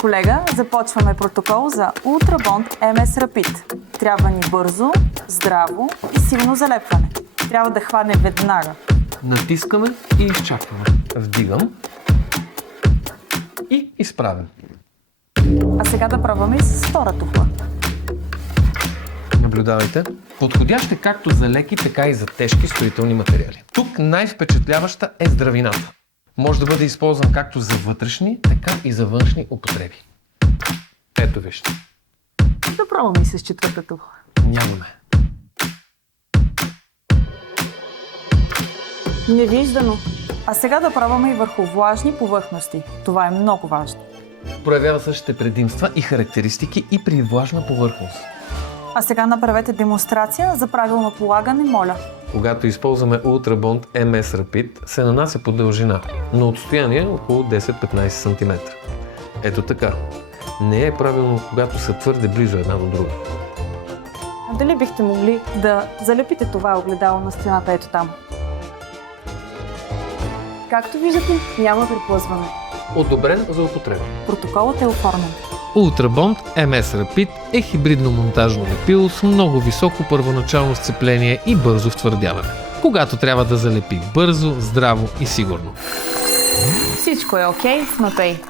Колега, започваме протокол за Ultrabond MS Rapid. Трябва ни бързо, здраво и силно залепване. Трябва да хване веднага. Натискаме и изчакваме. Вдигам и изправям. А сега да пробваме и с втора тухла. Наблюдавайте. Подходящ е както за леки, така и за тежки строителни материали. Тук най-впечатляваща е здравината. Може да бъде използван както за вътрешни, така и за външни употреби. Ето вижте. Да пробваме и с четвърта тухла. Нямаме. Невиждано. А сега да пробваме и върху влажни повърхности. Това е много важно. Проявява същите предимства и характеристики и при влажна повърхност. А сега направете демонстрация за правилно полагане, моля. Когато използваме Ultrabond MS Rapid, се нанася по дължина, на отстояние около 10-15 см. Ето така. Не е правилно, когато са твърде близо една до друга. А дали бихте могли да залепите това огледало на стената ето там? Както виждате, няма приплъзване. Одобрен за употреба. Протоколът е оформен. Ultrabond MS Rapid е хибридно монтажно лепило с много високо първоначално сцепление и бързо втвърдяване, когато трябва да залепи бързо, здраво и сигурно. Всичко е окей с Мапей.